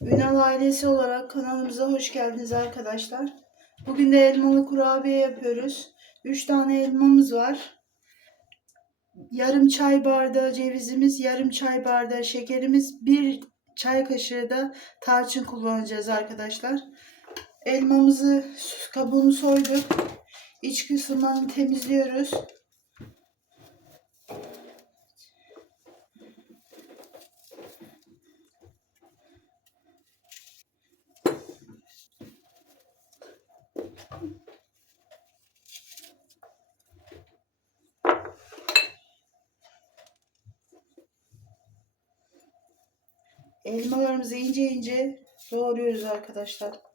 Ünal ailesi olarak kanalımıza hoş geldiniz arkadaşlar. Bugün de elmalı kurabiye yapıyoruz. 3 tane elmamız var. Yarım çay bardağı cevizimiz, yarım çay bardağı şekerimiz, bir çay kaşığı da tarçın kullanacağız arkadaşlar. Elmamızı kabuğunu soyduk. İç kısımlarını temizliyoruz. Elmalarımızı ince ince doğruyoruz arkadaşlar.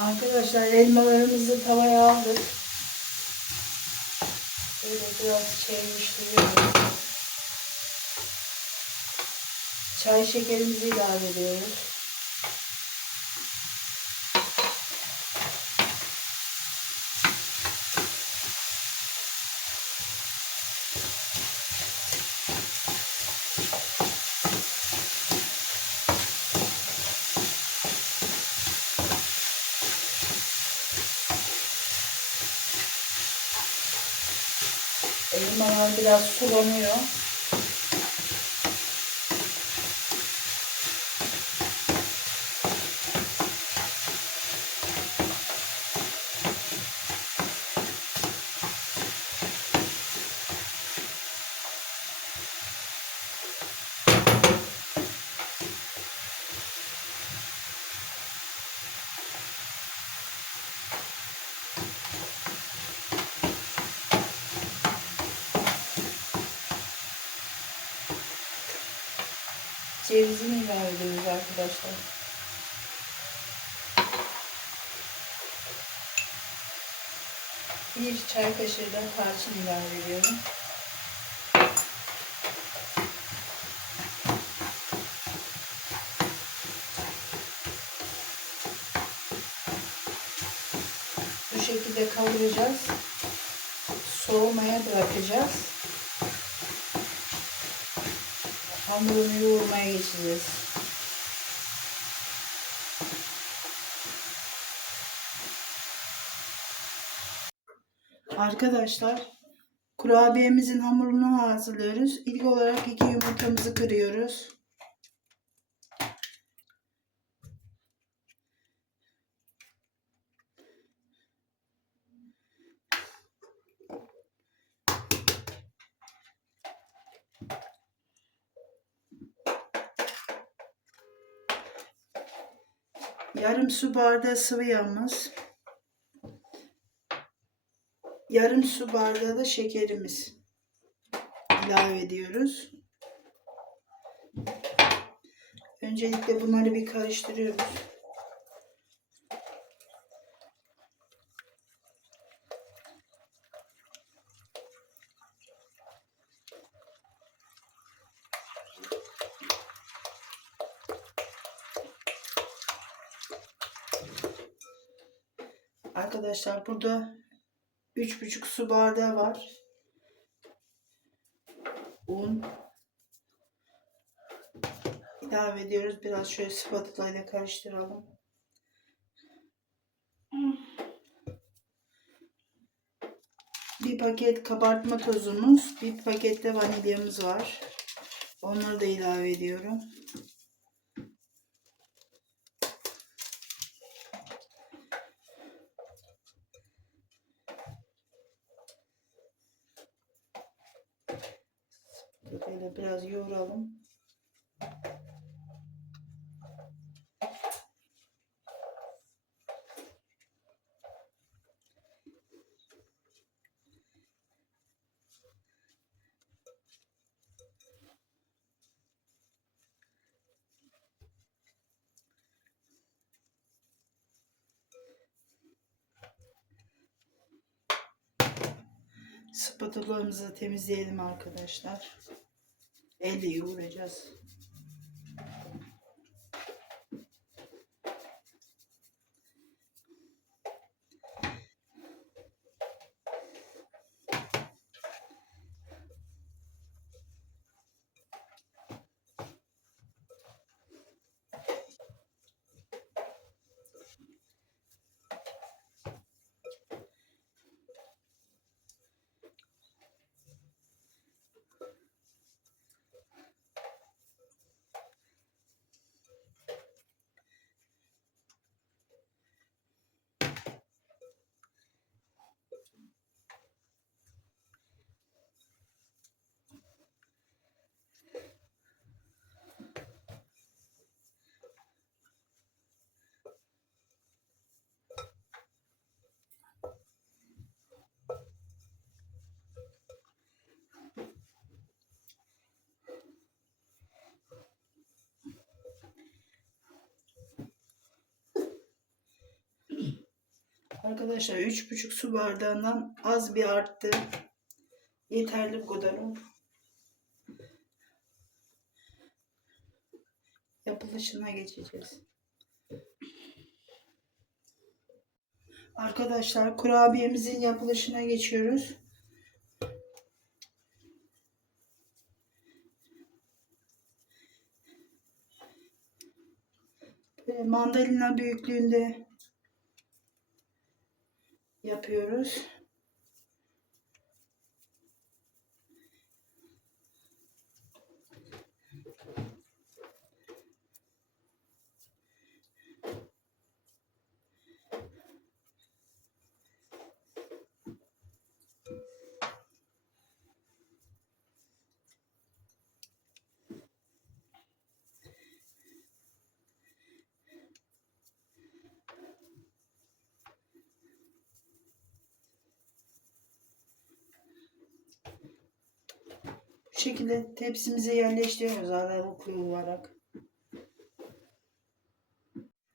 Arkadaşlar elmalarımızı tavaya aldık. Böyle biraz çevirmiştiriyoruz. Çay şekerimizi ilave ediyoruz. Elmalar biraz sulanıyor. Cevizini ilave ediyoruz arkadaşlar. Bir çay kaşığı da tarçın ilave ediyorum. Bu şekilde kavuracağız. Soğumaya bırakacağız. Hamurunu yoğurmaya geçeceğiz. Arkadaşlar kurabiyemizin hamurunu hazırlıyoruz. İlk olarak iki yumurtamızı kırıyoruz. Yarım su bardağı sıvı yağımız. Yarım su bardağı da şekerimiz ilave ediyoruz. Öncelikle bunları bir karıştırıyoruz. Arkadaşlar burada üç buçuk su bardağı var. Un ilave ediyoruz. Biraz şöyle spatula ile karıştıralım. Bir paket kabartma tozumuz, bir pakette vanilyamız var. Onları da ilave ediyorum. Şöyle biraz yoğuralım. Spatulalarımızı temizleyelim arkadaşlar. And you wanna just? Arkadaşlar üç buçuk su bardağından az bir arttı. Yeterli bu kadar. Yapılışına geçeceğiz. Arkadaşlar kurabiyemizin yapılışına geçiyoruz. Mandalina büyüklüğünde yapıyoruz. Şekilde tepsimize yerleştiriyoruz aralıklı olarak.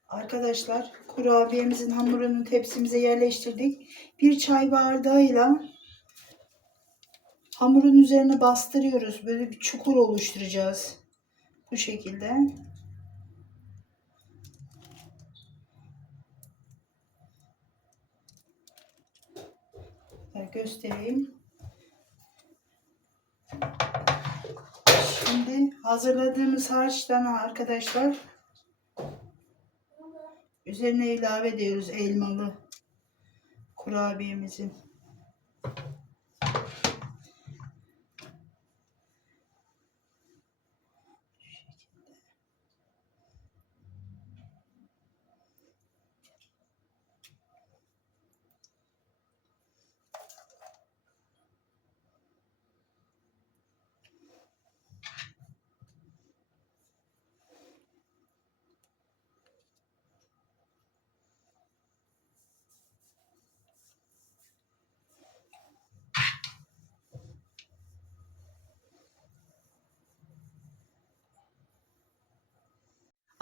Arkadaşlar kurabiyemizin hamurunu tepsimize yerleştirdik. Bir çay bardağıyla hamurun üzerine bastırıyoruz. Böyle bir çukur oluşturacağız. Bu şekilde. Göstereyim. Şimdi hazırladığımız harçtan arkadaşlar üzerine ilave ediyoruz elmalı kurabiyemizin.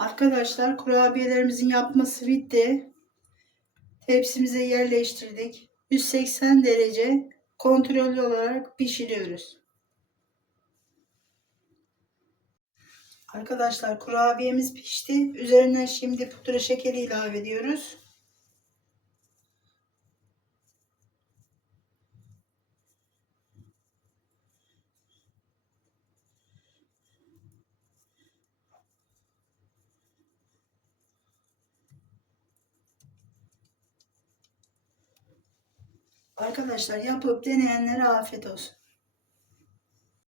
Arkadaşlar kurabiyelerimizin yapması bitti. Tepsimize yerleştirdik. 180 derece kontrollü olarak pişiriyoruz. Arkadaşlar kurabiyemiz pişti. Üzerine şimdi pudra şekeri ilave ediyoruz. Arkadaşlar yapıp deneyenlere afiyet olsun.